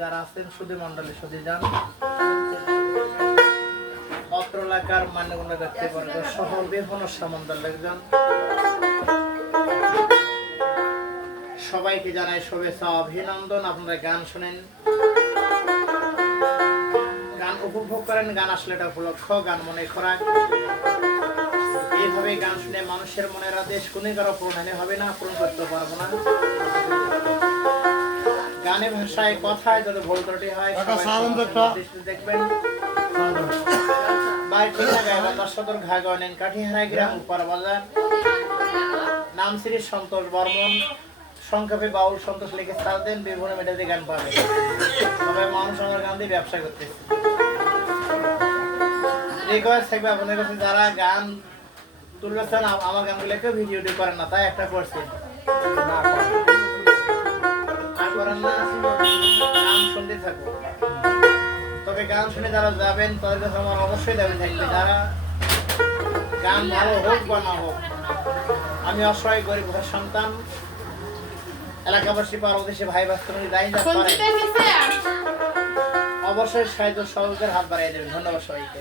যারা আছেন সুধী মন্ডলী সুধী যান অত্র এলাকার মান্যগণ্য ব্যক্তিবর্গ সহ বিভিন্ন সমন্বয়ের লোকজন সবাইকে জানাই শুভেচ্ছা অভিনন্দন। আপনারা গান শুনেন, গান উপভোগ করেন, গান আসলে এটা উপলক্ষ, গান মনে খোরাক। এইভাবে গান শুনে মানুষের মনের আদেশ কোনো কারো পূরণ হবে না, পূরণ করতে পারবো না। গানে ভাষায় কথায় যদি ভুল ত্রুটি হয় দেখবেন। কাঠিহারা গ্রাম উপর বাজার, নাম শ্রী সন্তোষ বর্মন, সংক্ষেপে বাউল সন্তোষ লিখে চাল দেন, বিভিন্ন মিডিয়াতে গান পাবে। সবাই মানুষ আমার গান দিয়ে ব্যবসা করতেছে। রিকোয়েস্ট থাকবে আপনাদের কাছে, যারা গান তুলবেছেন আমার গানগুলোকে ভিডিওটি করেন না, তাই একটা করছে তবে গান শুনে যারা যাবেন তাদের কাছে আমার অবশ্যই দাবি থাকবে, যারা গান ভালো হোক বা না হোক, আমি অসহায় গরিব ঘরের সন্তান, এলাকাবাসী পারদেশে ভাই বাস্তবী দায়ী অবশ্যই সাহায্য সহযোগের হাত বাড়িয়ে দেবেন। ধন্যবাদ সবাইকে।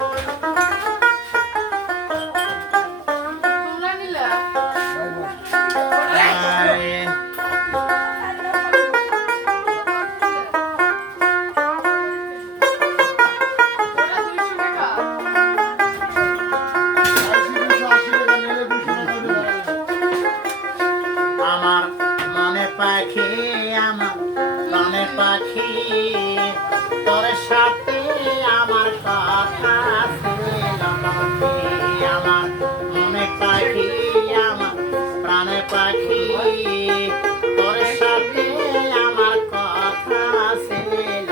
পাখি আমার প্রাণের পাখি, তোর সাথে আমার কথা ছিল, আমার মনে পাখি আমার প্রাণের পাখি, তোর সাথে আমার কথা ছিল।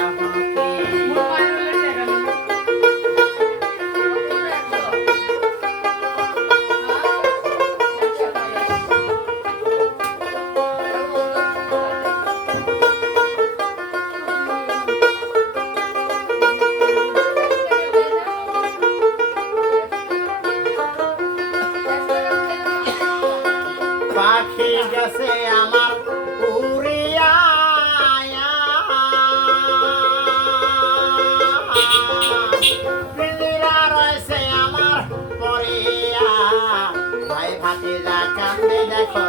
পাখি গেছে আমার উড়িয়া, পিঞ্জিরা রয়েছে আমার পরিয়া, ভাই ভাতিজা কান্দে দেখো